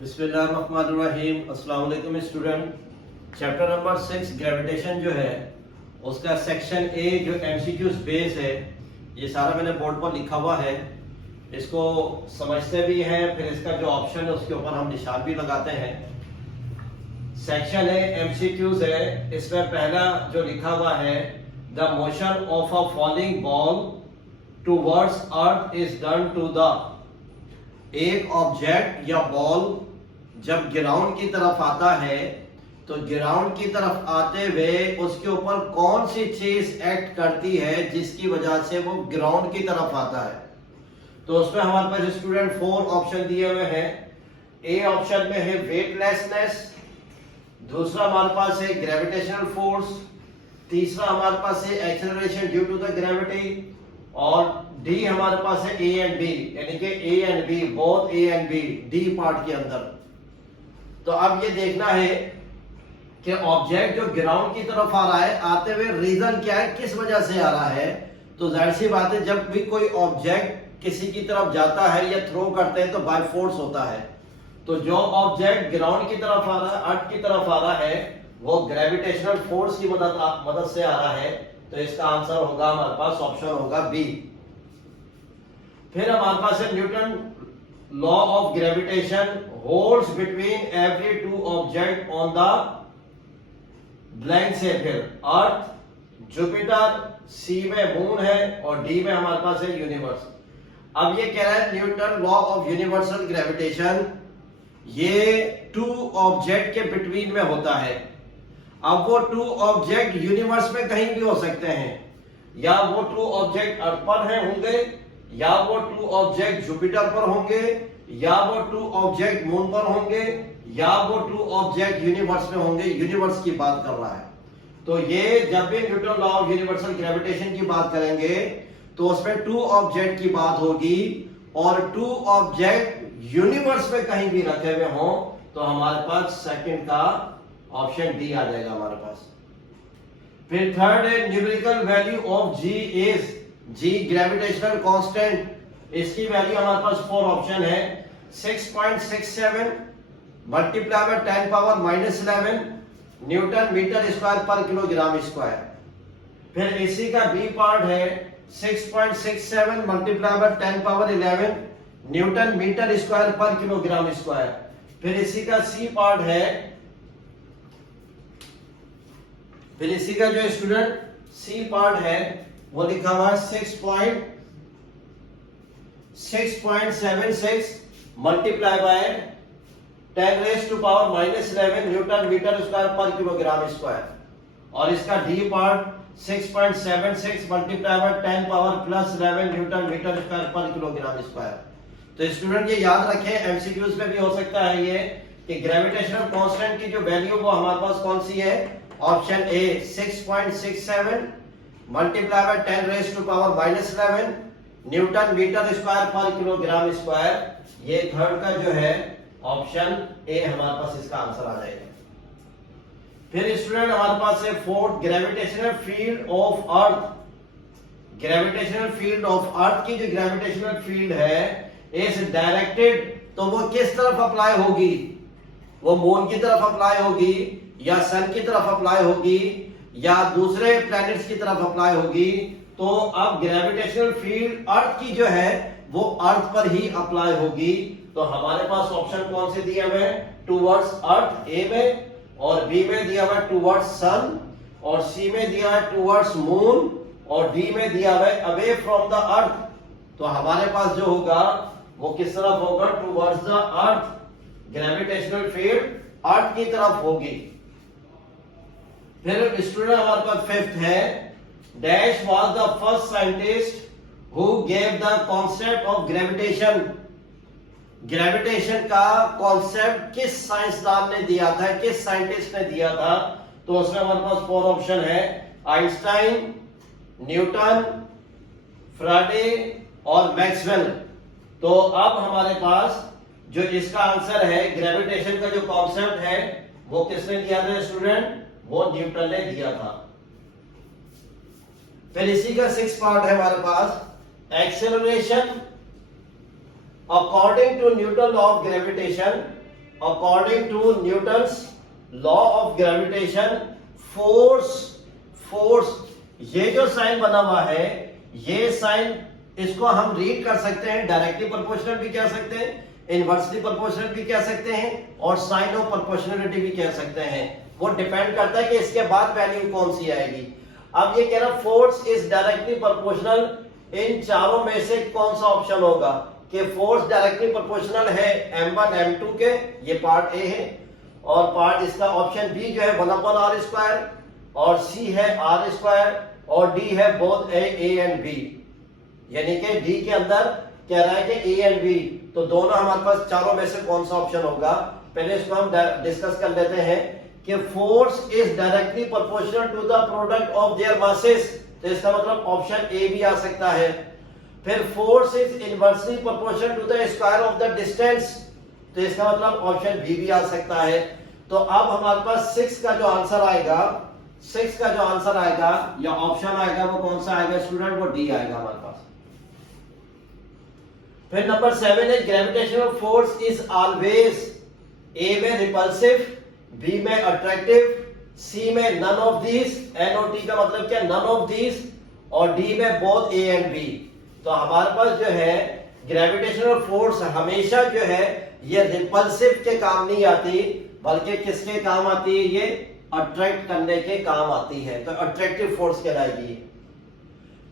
बिस्मिल्लाहिर्रहमानिर्रहीम। अस्सलाम वालेकुम स्टूडेंट। चैप्टर नंबर 6 ग्रेविटेशन जो है उसका सेक्शन ए जो एमसीक्यूज बेस है, ये सारा मैंने बोर्ड पर लिखा हुआ है। इसको समझते भी हैं, फिर इसका जो ऑप्शन है उसके ऊपर हम निशान भी लगाते हैं। सेक्शन ए एमसीक्यूज है। इसमें पहला जो लिखा हुआ है, the motion of a falling ball towards earth is done to the, एक ऑब्जेक्ट या बॉल जब ग्राउंड की तरफ आता है तो ग्राउंड की तरफ आते हुए उसके ऊपर कौन सी चीज एक्ट करती है जिसकी वजह से वो ग्राउंड की तरफ आता है। तो उसमें हमारे पास स्टूडेंट 4 ऑप्शन दिए हुए हैं। ए ऑप्शन में है वेटलेसनेस, दूसरा हमारे पास है ग्रेविटेशनल फोर्स, तीसरा हमारे पास है acceleration due to the gravity, और डी हमारे पास है ए एंड बी, यानी कि A and B, both A and B, D part के अंदर। तो अब ये देखना है कि ऑब्जेक्ट जो ग्राउंड की तरफ आ रहा है, आते हुए रीजन क्या है, किस वजह से आ रहा है। तो जाहिर सी बात है, जब भी कोई ऑब्जेक्ट किसी की तरफ जाता है या थ्रो करते हैं तो बाय फोर्स होता है। तो जो ऑब्जेक्ट ग्राउंड की तरफ आ रहा है, अर्थ की तरफ आ रहा है, वो ग्रेविटेशनल फोर्स की मदद से आ रहा है। तो इसका आंसर होगा हमारे पास ऑप्शन होगा बी। फिर हमारे पास है Newton law of gravitation holds between every two object on the blank से, फिर अर्थ, जुपिटर, सी में मून है और डी में हमारे पास है यूनिवर्स। अब ये कह रहा है Newton law of universal gravitation, ये टू ऑब्जेक्ट के बिटवीन में होता है। अब वो टू ऑब्जेक्ट यूनिवर्स में कहीं भी हो सकते हैं, या वो टू ऑब्जेक्ट अर्थ पर है होंगे, या वो टू ऑब्जेक्ट जुपिटर पर होंगे, या वो टू ऑब्जेक्ट मून पर होंगे, या वो टू ऑब्जेक्ट यूनिवर्स में होंगे। यूनिवर्स की बात कर रहा है। तो ये जब भी Newton law of universal gravitation की बात करेंगे तो उसमें टू ऑब्जेक्ट की बात होगी, और टू ऑब्जेक्ट यूनिवर्स में कहीं भी रखे हुए हों तो हमारे पास सेकंड का ऑप्शन डी आ जाएगा हमारे पास। फिर थर्ड है numerical value of G is, G gravitational constant, इसकी वैल्यू हमारे पास 4 ऑप्शन है। 6.67 multiply by 10 power -11 newton metre square पर किलोग्राम स्क्वायर। फिर इसी का बी पार्ट है 6.67 multiply by 10 power 11 newton metre square पर किलोग्राम स्क्वायर। फिर इसी का सी पार्ट है, फिर इसी का जो स्टूडेंट सी पार्ट है वो लिखा हुआ है 6.76 multiply by 10 raise to power -11 newton metre square पर किलोग्राम स्क्वायर। और इसका D part 6.76 multiply by 10 power +11 newton metre square पर किलोग्राम स्क्वायर। तो स्टूडेंट ये याद रखें, एमसीक्यूज में भी हो सकता है ये कि ग्रेविटेशनल कांस्टेंट की जो वैल्यू वो हमारे पास कौन सी है, option A 6.67 multiply by 10 raise to power -11 newton metre square पर किलोग्राम स्क्वायर। ये थर्ड का जो है ऑप्शन ए हमारे पास इसका आंसर आ जाएगा। फिर स्टूडेंट हमारे पास है fourth, gravitational field of earth. Gravitational field of earth की जो ग्रेविटेशनल फील्ड है इज डायरेक्टेड, तो वो किस तरफ अप्लाई होगी, वो मून की तरफ अप्लाई होगी, या सन की तरफ अप्लाई होगी, या दूसरे प्लैनेट्स की तरफ अप्लाई होगी। तो अब ग्रेविटेशनल फील्ड अर्थ की जो है वो अर्थ पर ही अप्लाई होगी। तो हमारे पास ऑप्शन कौन से दिए हुए हैं, टुवर्ड्स अर्थ ए में, और बी में दिया हुआ है टुवर्ड्स सन, और सी में दिया है टुवर्ड्स मून, और डी में दिया हुआ है अवे फ्रॉम द अर्थ। तो हमारे पास जो होगा वो किस तरफ होगा, towards the earth. Gravitational field earth की तरफ होगी। फिर स्टूडेंट हमारे पास फिफ्थ है, dash was the first scientist who gave the concept of gravitation. Gravitation का कॉन्सेप्ट किस साइंसदान ने दिया था, किस साइंटिस्ट ने दिया था। तो उसमें हमारे पास 4 ऑप्शन है, आइंस्टाइन, न्यूटन, फैराडे और मैक्सवेल। तो अब हमारे पास जो इसका आंसर है, ग्रेविटेशन का जो कॉन्सेप्ट है वो किसने दिया था स्टूडेंट, वो न्यूटन ने दिया था। फिर इसी का 6 पार्ट है हमारे पास, acceleration according to Newton law of gravitation according to Newton's law of gravitation, force ये जो साइन बना हुआ है, ये साइन इसको हम रीड कर सकते हैं, डायरेक्टली प्रोपोर्शनल भी कह सकते हैं, इनवर्सली प्रोपोर्शनल भी कह सकते हैं, और साइन ऑफ प्रोपोर्शनलिटी भी कह सकते हैं। वो डिपेंड करता है कि इसके बाद वैल्यू कौन सी आएगी। अब ये कह रहा फोर्स इज डायरेक्टली प्रोपोर्शनल, इन चारों में से कौन सा ऑप्शन होगा कि फोर्स डायरेक्टली प्रोपोर्शनल है m1 m2 के, ये पार्ट ए है, और पार्ट इसका ऑप्शन बी जो है 1/r², और सी है r², और डी है बोथ ए एंड बी, यानी कि डी के अंदर कह रहा है कि ए एंड बी, तो दोनों हमारे पास चारों में से कौन सा ऑप्शन होगा। पहले इसको हम डिस्कस कर लेते हैं कि force is directly proportional to the product of their masses, तो इसका मतलब ऑप्शन ए भी आ सकता है। फिर force is inversely proportional to the square of the distance, तो इसका मतलब ऑप्शन बी भी आ सकता है। तो अब हमारे पास 6 का जो आंसर आएगा, 6 का जो आंसर आएगा या ऑप्शन आएगा वो कौन सा आएगा स्टूडेंट, वो डी आएगा हमारे पास। फिर नंबर 7 है gravitational force is always a में रिपल्सिव, बी में अट्रैक्टिव, सी में नन ऑफ दीज, NOT का मतलब क्या, नन ऑफ दीज, और डी में बोथ ए एंड बी। तो हमारे पास जो है ग्रेविटेशनल फोर्स हमेशा जो है ये रिपल्सिव के काम नहीं आती, बल्कि किसके काम आती है, ये अट्रैक्ट करने के काम आती है, तो अट्रैक्टिव फोर्स कहलाएगी।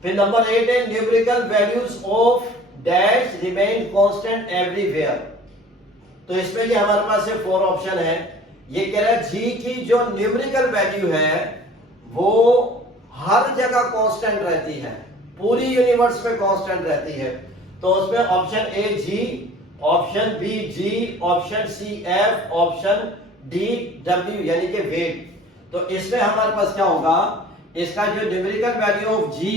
फिर नंबर 8 है numerical values of dash remain constant everywhere, तो इसमें ये हमारे पास 4 ऑप्शन है। ये कह रहा है जी की जो न्यूमेरिकल वैल्यू है वो हर जगह कांस्टेंट रहती है, पूरी यूनिवर्स में कांस्टेंट रहती है, तो उसमें option A G, option B G, option C F, option D W यानी कि वेट। तो इसमें हमारे पास क्या होगा, इसका जो न्यूमेरिकल वैल्यू ऑफ जी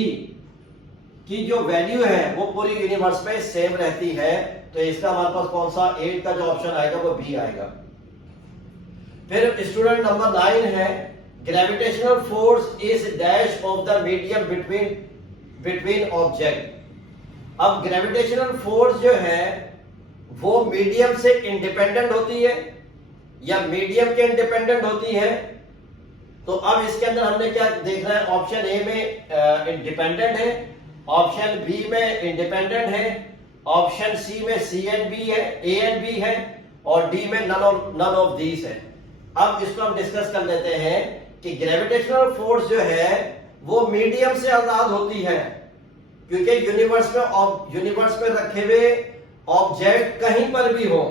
की जो वैल्यू है वो पूरी यूनिवर्स में सेम रहती है, तो इसका हमारे पास कौन सा 8 का जो ऑप्शन आएगा वो बी आएगा। फिर स्टूडेंट नंबर 9 है gravitational force is dash of the medium between object. अब ग्रेविटेशनल फोर्स जो है वो मीडियम से इंडिपेंडेंट होती है या मीडियम के इंडिपेंडेंट होती है। तो अब इसके अंदर हमने क्या देखना है, ऑप्शन ए में इंडिपेंडेंट है, ऑप्शन बी में इंडिपेंडेंट है, ऑप्शन सी में सी एंड बी है, ए एंड बी है, और डी में नन ऑफ दीज है। अब इसको हम डिस्कस कर लेते हैं कि ग्रेविटेशनल फोर्स जो है वो मीडियम से आजाद होती है, क्योंकि यूनिवर्स में रखे हुए ऑब्जेक्ट कहीं पर भी हो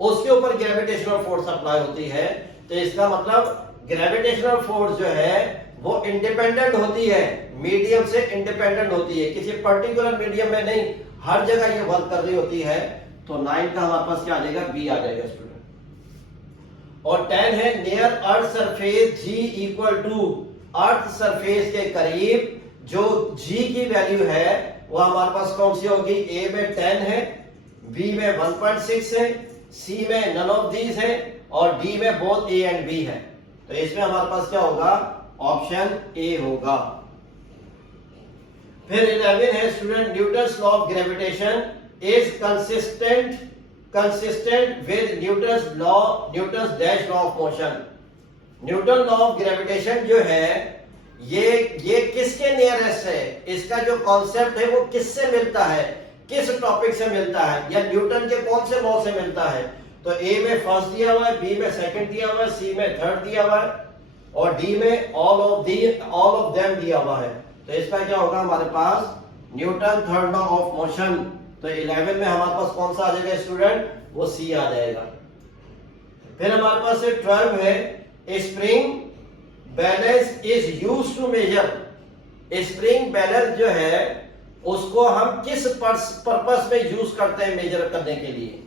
उसके ऊपर ग्रेविटेशनल फोर्स अप्लाई होती है। तो इसका मतलब ग्रेविटेशनल फोर्स जो है वो इंडिपेंडेंट होती है, मीडियम से इंडिपेंडेंट होती है, किसी पर्टिकुलर मीडियम में नहीं, हर जगह ये वर्क कर रही होती है। तो 9 का हमारे पास क्या आ जाएगा, बी आ जाएगा स्टूडेंट। और 10 है near earth surface g equal to, earth surface के करीब जो जी की वैल्यू है वो हमारे पास कौन सी होगी, ए में 10 है, बी में 1.6 है, सी में नन ऑफ दीज है, और डी में बोथ ए एंड बी है। तो इसमें हमारे पास क्या होगा, ऑप्शन ए होगा। फिर 11 है student Newton's law of gravitation is consistent with Newton's dash law of motion. Newton law of gravitation जो है ये किसके नियरेस्ट है, इसका जो कॉन्सेप्ट है वो किससे मिलता है, किस टॉपिक से मिलता है, या न्यूटन के कौन से लॉ से मिलता है। तो ए में फर्स्ट दिया हुआ है, बी में सेकंड दिया हुआ है, सी में थर्ड दिया हुआ है, और डी में ऑल ऑफ देम दिया हुआ है। तो इसका क्या होगा हमारे पास, Newton third law of motion. तो 11 में हमारे पास कौन सा आ जाएगा स्टूडेंट, वो सी आ जाएगा। फिर हमारे पास 12 है spring balance is used to measure. Spring balance जो है उसको हम किस पर्पस में यूज करते हैं, मेजर करने के लिए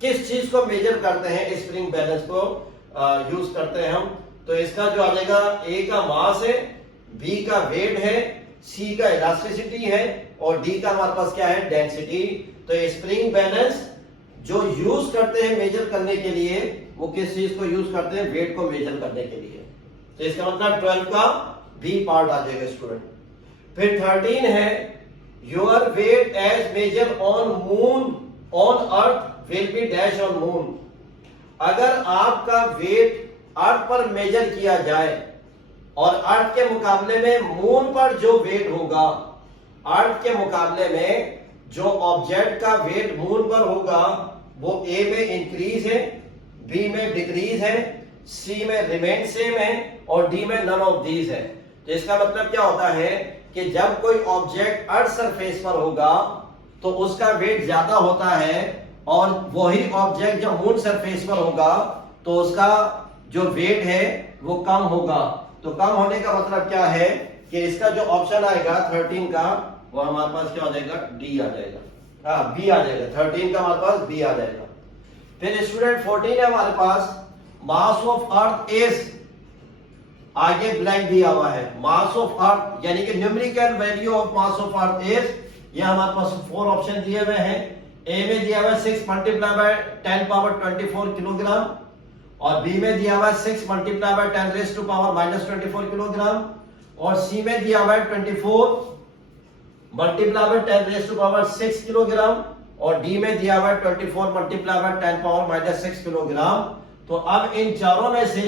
किस चीज को मेजर करते हैं, स्प्रिंग बैलेंस को यूज करते हैं हम। तो इसका जो आ जाएगा, ए का मास है, बी का वेट है, सी का इलास्टिसिटी है, और डी का हमारे पास क्या है, डेंसिटी। तो स्प्रिंग बैलेंस जो यूज करते हैं मेजर करने के लिए, वो किस चीज को यूज करते हैं, वेट को मेजर करने के लिए। तो इसका मतलब 12 का बी पार्ट आ जाएगा स्टूडेंट। फिर 13 है your weight as measure on moon on earth will be dash on moon. अगर आपका वेट अर्थ पर मेजर किया जाए और अर्थ के मुकाबले में मून पर जो वेट होगा, अर्थ के मुकाबले में जो ऑब्जेक्ट का वेट मून पर होगा वो ए में इंक्रीज है, बी में डिक्रीज है, सी में रिमेन सेम है और डी में नन ऑफ दीज है। तो इसका मतलब क्या होता है कि जब कोई ऑब्जेक्ट अर्थ सरफेस पर होगा तो उसका वेट ज्यादा होता है और वही ऑब्जेक्ट जब मून सरफेस पर होगा तो उसका जो वेट है वो कम होगा। तो कम होने का मतलब क्या है कि इसका जो ऑप्शन आएगा 13 का वो हमारे पास क्या हो जाएगा, डी आ जाएगा, बी आ जाएगा। 13 का हमारे पास बी आ जाएगा। फिर स्टूडेंट 14 है हमारे पास, मास ऑफ अर्थ इज, आगे ब्लैंक दिया हुआ है, मास ऑफ अर्थ यानी कि numerical value of mass of earth is, ये हमारे पास 4 ऑप्शन दिए हुए हैं। ए में दिया हुआ है 6 मल्टीप्लाई बाय 10 पावर 24 किलोग्राम और बी में दिया हुआ है 6 multiply by 10 raise to power -24 kilogram और सी में दिया हुआ है 24 multiply by 10 raise to power 6 kilogram और डी में दिया हुआ है 24 मल्टीप्लाई बाय 10 पावर -6 किलोग्राम। तो अब इन चारों में से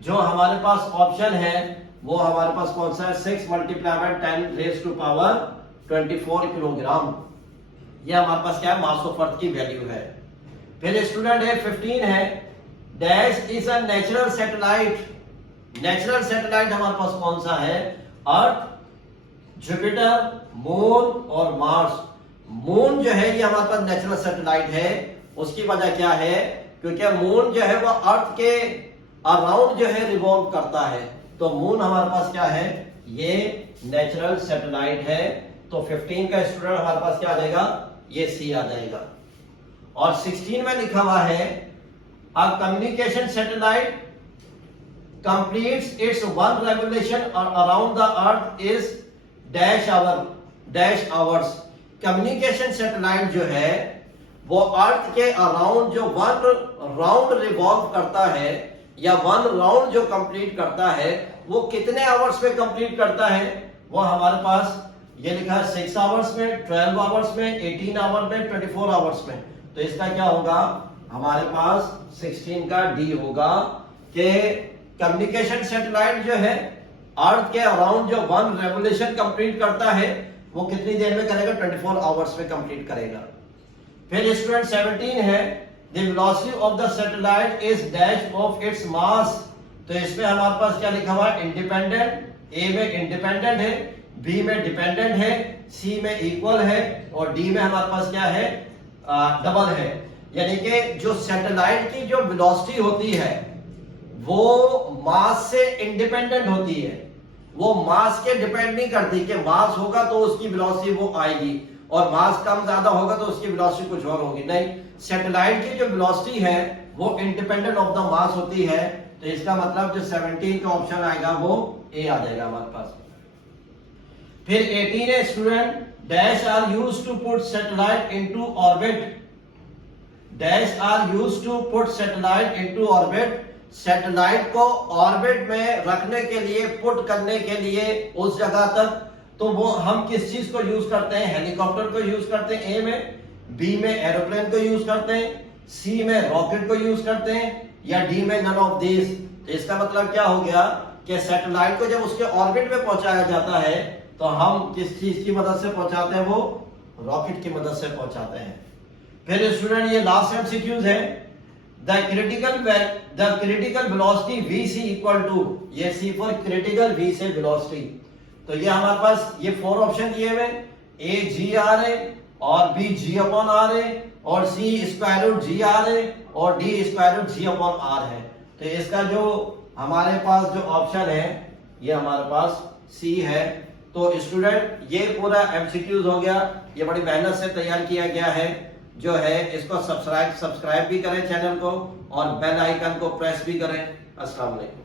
जो हमारे पास ऑप्शन है वो हमारे पास कौन सा है, 6 multiply by 10 raise to power 24 kilogram. ये हमारे पास क्या है, मास ऑफ अर्थ की वैल्यू है। फिर स्टूडेंट है 15 है, dash is a natural satellite. Natural satellite हमारे पास कौन सा है, अर्थ, जुपिटर, मून और मार्स। मून जो है ये हमारे पास नेचुरल सैटेलाइट है। उसकी वजह क्या है, क्योंकि मून जो है वो अर्थ के अराउंड जो है रिवॉल्व करता है। तो मून हमारे पास क्या है, ये नेचुरल सैटेलाइट है। तो 15 का स्टूडेंट हमारे पास क्या आ जाएगा, ये सी आ जाएगा। और 16 में लिखा हुआ है, a communication satellite completes it's one revolution around the earth is dash hours. Communication satellite जो है वो अर्थ के अराउंड जो वन राउंड रिवॉल्व करता है या वन राउंड जो कंप्लीट करता है वो कितने आवर्स में कंप्लीट करता है, वो हमारे पास ये लिखा है 6 आवर्स में, 12 आवर्स में, 18 आवर्स में, 24 आवर्स में। तो इसका क्या होगा, हमारे पास 16 का डी होगा कि कम्युनिकेशन सैटेलाइट जो है अर्थ के अराउंड जो वन रेवोल्यूशन कंप्लीट करता है वो कितनी देर में करेगा, 24 आवर्स में कंप्लीट करेगा। फिर स्टूडेंट 17 है, the velocity of the satellite is dash of its mass. तो इसमें हमारे पास क्या लिखा हुआ है, इंडिपेंडेंट। ए में इंडिपेंडेंट है, बी में डिपेंडेंट है, सी में इक्वल है और डी में हमारे पास क्या है, डबल है। यानी कि जो सैटेलाइट की जो वेलोसिटी होती है वो मास से इंडिपेंडेंट होती है। वो मास के डिपेंड नहीं करती कि मास होगा तो उसकी वेलोसिटी वो आएगी और मास कम ज्यादा होगा तो उसकी वेलोसिटी कुछ और होगी, नहीं। सैटेलाइट की जो वेलोसिटी है वो इंडिपेंडेंट ऑफ द मास होती है। तो इसका मतलब जो 17 का ऑप्शन आएगा वो ए आ जाएगा हमारे पास। फिर 18 है student, dash are used to put satellite into orbit. Dash are used to put satellite into orbit. Satellite को ऑर्बिट में रखने के लिए, पुट करने के लिए उस जगह तक, तो वो हम किस चीज को यूज करते हैं, हेलीकॉप्टर को यूज करते हैं ए में, बी में एरोप्लेन को यूज करते हैं, सी में रॉकेट को यूज करते हैं या डी में नन ऑफ दिस। तो इसका मतलब क्या हो गया कि सैटेलाइट को जब उसके ऑर्बिट में पहुंचाया जाता है तो हम किस चीज की मदद से पहुंचाते हैं, वो रॉकेट की मदद से पहुंचाते हैं। फिर स्टूडेंट ये लास्ट एमसीक्यूज है, the critical velocity VC equal to, ये सी फॉर क्रिटिकल, V से वेलोसिटी। तो ये हमारे पास ये 4 ऑप्शन दिए हुए, A g/r है और B g/r है और C स्क्वायर रूट g/r है और D स्क्वायर रूट g/r है। तो इसका जो हमारे पास जो ऑप्शन है ये हमारे पास C है। तो स्टूडेंट ये पूरा एमसीक्यूज हो गया, ये बड़ी मेहनत से तैयार किया गया है जो है। इसको सब्सक्राइब भी करें चैनल को और बेल आइकन को प्रेस भी करें। अस्सलाम वालेकुम।